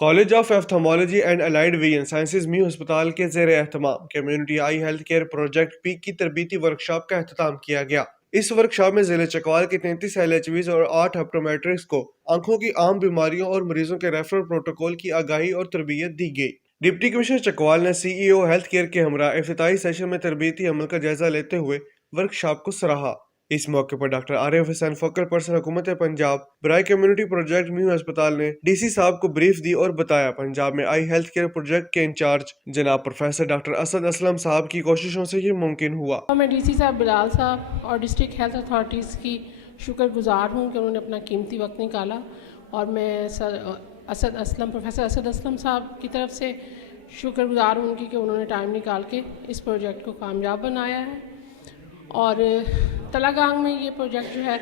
College of ophthalmology and allied vision sciences Mayo ہسپتال کے زیر اہتمام community eye health care project پیک کی تربیتی ورکشاپ کا اختتام کیا گیا۔ اس ورکشاپ میں ضلع چکوال کے 33 LHVs اور 8 ہپٹومیٹرکس کو آنکھوں کی عام بیماریوں اور مریضوں کے ریفرل پروٹوکول کی آگاہی اور تربیت دی گئی۔ ڈپٹی کمشنر چکوال نے CEO ہیلتھ کیئر کے ہمراہ افتتاحی سیشن میں تربیتی عمل کا جائزہ لیتے ہوئے ورکشاپ کو سراہا۔ اس موقع پر ڈاکٹر عارف حسین فوکل پرسن حکومت پنجاب برائے کمیونٹی پروجیکٹ میو ہسپتال نے DC صاحب کو بریف دی اور بتایا پنجاب میں آئی ہیلتھ کیئر پروجیکٹ کے انچارج جناب پروفیسر ڈاکٹر اسد اسلم صاحب کی کوششوں سے یہ ممکن ہوا۔ میں DC صاحب بلال صاحب اور ڈسٹرکٹ ہیلتھ اتھارٹیز کی شکر گزار ہوں کہ انہوں نے اپنا قیمتی وقت نکالا، اور میں پروفیسر اسد اسلم صاحب کی طرف سے شکر گزار ہوں کہ انہوں نے ٹائم نکال کے اس پروجیکٹ کو کامیاب بنایا ہے۔ اور تلا گانگ میں یہ پروجیکٹ جو ہے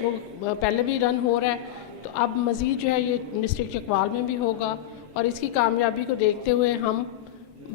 وہ پہلے بھی رن ہو رہا ہے، تو اب مزید جو ہے یہ ڈسٹرکٹ چکوال میں بھی ہوگا، اور اس کی کامیابی کو دیکھتے ہوئے ہم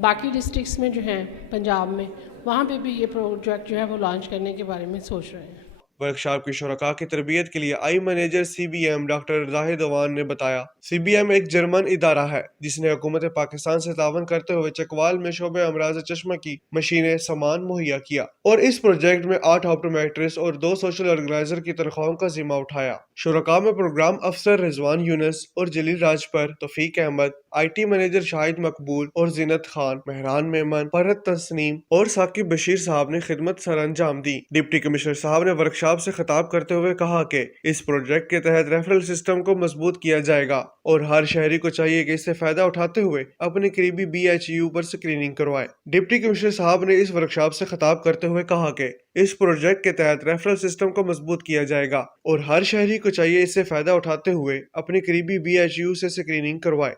باقی ڈسٹرکٹس میں جو ہیں پنجاب میں وہاں پہ بھی یہ پروجیکٹ جو ہے وہ لانچ کرنے کے بارے میں سوچ رہے ہیں۔ ورکشاپ کی شرکاء کی تربیت کے لیے آئی مینیجر CBM ڈاکٹر زاہد اوان نے بتایا CBM ایک جرمن ادارہ ہے جس نے حکومت پاکستان سے تعاون کرتے ہوئے چکوال میں شعبہ امراض چشمہ کی مشینیں سامان مہیا کیا، اور اس پروجیکٹ میں 8 آپٹومیٹرسٹ اور 2 سوشل آرگنائزر کی تنخواہوں کا ذمہ اٹھایا۔ شرکاء میں پروگرام افسر رضوان یونس اور جلیل راجپر، توفیق احمد، IT مینیجر شاہد مقبول اور زینت خان، مہران میمن، فرحت تسنیم اور ثاقب بشیر صاحب نے خدمت سر انجام دی۔ ڈپٹی کمشنر صاحب نے ورکشاپ سے خطاب کرتے ہوئے کہا کہ اس پروجیکٹ کے تحت ریفرل سسٹم کو مضبوط کیا جائے گا، اور ہر شہری کو چاہیے کہ اس سے فائدہ اٹھاتے ہوئے اپنے قریبی BHU پر اسکریننگ کروائے۔ ڈپٹی کمشنر صاحب نے اس ورکشاپ سے خطاب کرتے ہوئے کہا کہ اس پروجیکٹ کے تحت ریفرل سسٹم کو مضبوط کیا جائے گا، اور ہر شہری کو چاہیے اس سے فائدہ اٹھاتے ہوئے اپنے قریبی BHU سے اسکریننگ کروائے۔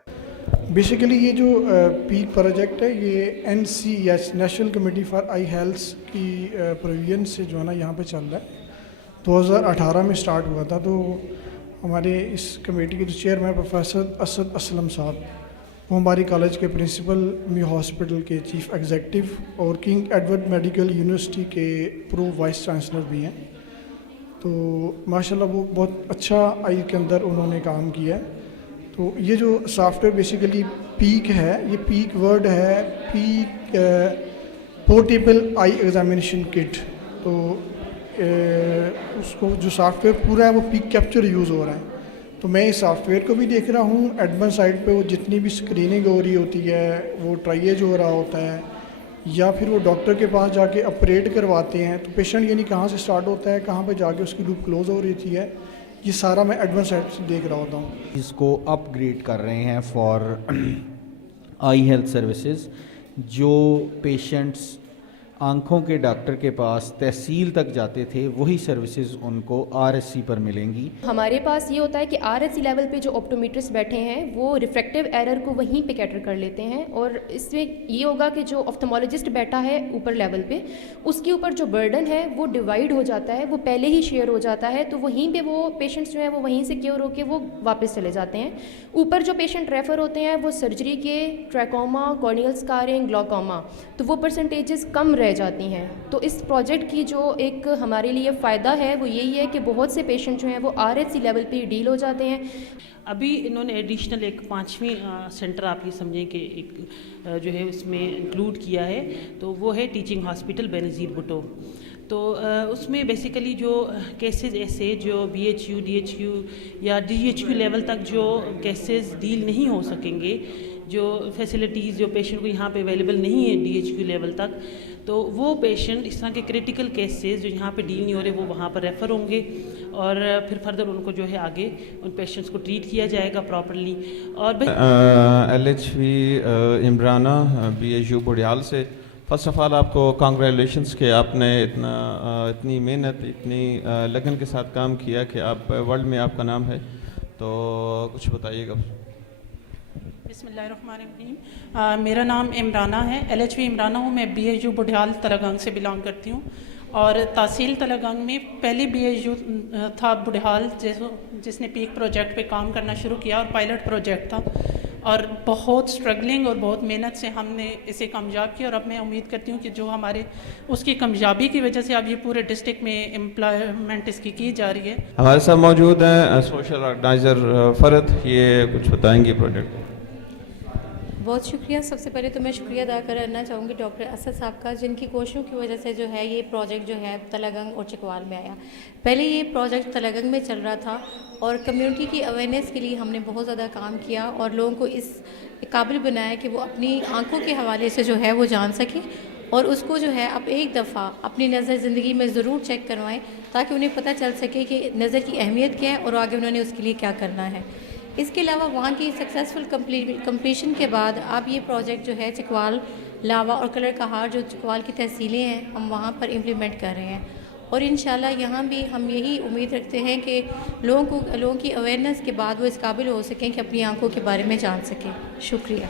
بیسیکلی یہ جو پیک پروجیکٹ ہے یہ NCH national committee for I health کی پروویژن سے جو ہے نا یہاں پہ چل رہا ہے۔ 2018 میں سٹارٹ ہوا تھا، تو ہمارے اس کمیٹی کے جو چیئرمین پروفیسر اسد اسلم صاحب، وہ ہماری کالج کے پرنسپل، میو ہاسپٹل کے چیف ایگزیکٹو اور کنگ ایڈورڈ میڈیکل یونیورسٹی کے پرو وائس چانسلر بھی ہیں۔ تو ماشاءاللہ وہ بہت اچھا آئی کے اندر انہوں نے کام کیا ہے۔ تو یہ جو سافٹ ویئر بیسیکلی پیک ہے، یہ پیک ورڈ ہے پیک پورٹیبل آئی ایگزامینیشن کٹ۔ تو اس کو جو سافٹ ویئر پورا ہے وہ پیک کیپچر یوز ہو رہا ہے۔ تو میں اس سافٹ ویئر کو بھی دیکھ رہا ہوں، ایڈمن سائٹ پہ وہ جتنی بھی اسکریننگ ہو رہی ہوتی ہے، وہ ٹرائیج ہو رہا ہوتا ہے، یا پھر وہ ڈاکٹر کے پاس جا کے آپریٹ کرواتے ہیں، تو پیشنٹ یعنی کہاں سے سٹارٹ ہوتا ہے، کہاں پہ جا کے اس کی لوپ کلوز ہو رہی تھی ہے، یہ سارا میں ایڈمن سائٹ سے دیکھ رہا ہوتا ہوں۔ اس کو اپ گریڈ کر رہے ہیں فار آئی ہیلتھ سروسز۔ جو پیشنٹس آنکھوں کے ڈاکٹر کے پاس تحصیل تک جاتے تھے وہی سروسز ان کو RSC پر ملیں گی۔ ہمارے پاس یہ ہوتا ہے کہ RSC لیول پہ جو آپٹومیٹرس بیٹھے ہیں وہ ریفریکٹیو ایرر کو وہیں پہ کیٹر کر لیتے ہیں، اور اس میں یہ ہوگا کہ جو آپتھمولوجسٹ بیٹھا ہے اوپر لیول پہ، اس کے اوپر جو برڈن ہے وہ ڈیوائڈ ہو جاتا ہے، وہ پہلے ہی شیئر ہو جاتا ہے، تو وہیں پہ وہ پیشنٹس جو ہیں وہ وہیں سے کیور ہو کے وہ واپس چلے جاتے ہیں۔ اوپر جو پیشنٹ ریفر ہوتے ہیں وہ سرجری کے، ٹریکوما، کارنیل اسکارنگ، گلاکوما، تو وہ پرسنٹیجز کم رہ جاتی ہیں۔ تو اس پروجیکٹ کی جو ایک ہمارے لیے فائدہ ہے وہ یہی ہے کہ بہت سے پیشنٹ جو ہیں وہ RSC لیول پہ ڈیل ہو جاتے ہیں۔ ابھی انہوں نے ایڈیشنل ایک 5ویں سینٹر آپ یہ سمجھیں کہ ایک جو ہے اس میں انکلوڈ کیا ہے، تو وہ ہے ٹیچنگ ہاسپٹل بینظیر بھٹو۔ تو اس میں بیسیکلی جو کیسز ایسے جو BHU DHU یا DHQ لیول تک جو کیسز ڈیل نہیں ہو سکیں گے، جو فیسلٹیز جو پیشنٹ کو یہاں پہ اویلیبل نہیں ہے DHQ لیول تک، تو وہ پیشنٹ اس طرح کے کریٹیکل کیسز جو یہاں پہ ڈیل نہیں ہو رہے وہ وہاں پر ریفر ہوں گے، اور پھر فردر ان کو جو ہے آگے ان پیشنٹس کو ٹریٹ کیا جائے گا پراپرلی۔ اور LHV عمرانہ BHU بڑیال سے فرسٹ آف آل آپ کو کانگریچولیشنس کہ آپ نے اتنی محنت، اتنی لگن کے ساتھ کام کیا کہ آپ ورلڈ میں آپ کا نام ہے، تو کچھ بتائیے گا۔ بسم اللہ الرحمن الرحیم۔ میرا نام عمرانہ ہے، LHV عمرانہ ہوں، میں BHU بڑھیال تلگنگ سے بلانگ کرتی ہوں، اور تحصیل تلگنگ میں پہلی BHU تھا بڑھیال جس نے پیک پروجیکٹ پہ کام کرنا شروع کیا، اور پائلٹ پروجیکٹ تھا، اور بہت سٹرگلنگ اور بہت محنت سے ہم نے اسے کامیاب کیا، اور اب میں امید کرتی ہوں کہ جو ہمارے اس کی کامیابی کی وجہ سے اب یہ پورے ڈسٹرکٹ میں امپلائمنٹ اس کی جا رہی ہے۔ ہمارے ساتھ موجود ہیں سوشل آرگنائزر فرحت، یہ کچھ بتائیں گے پروجیکٹ۔ بہت شکریہ. سب سے پہلے تو میں شکریہ ادا کرنا چاہوں گی ڈاکٹر اسد صاحب کا، جن کی کوششوں کی وجہ سے جو ہے یہ پروجیکٹ جو ہے تلگنگ اور چکوال میں آیا. پہلے یہ پروجیکٹ تلگنگ میں چل رہا تھا اور کمیونٹی کی اویئرنیس کے لیے ہم نے بہت زیادہ کام کیا اور لوگوں کو اس قابل بنایا کہ وہ اپنی آنکھوں کے حوالے سے جو ہے وہ جان سکیں اور اس کو جو ہے اب ایک دفعہ اپنی نظر زندگی میں ضرور چیک کروائیں تاکہ انہیں پتہ چل سکے کہ نظر کی اہمیت کیا ہے اور آگے انہوں نے اس کے لیے کیا کرنا ہے. اس کے علاوہ وہاں کی سکسیزفل کمپلیشن کے بعد اب یہ پروجیکٹ جو ہے چکوال، لاوا اور کلر کہار جو چکوال کی تحصیلیں ہیں ہم وہاں پر امپلیمنٹ کر رہے ہیں اور انشاءاللہ یہاں بھی ہم یہی امید رکھتے ہیں کہ لوگوں کی اویئرنیس کے بعد وہ اس قابل ہو سکیں کہ اپنی آنکھوں کے بارے میں جان سکیں. شکریہ.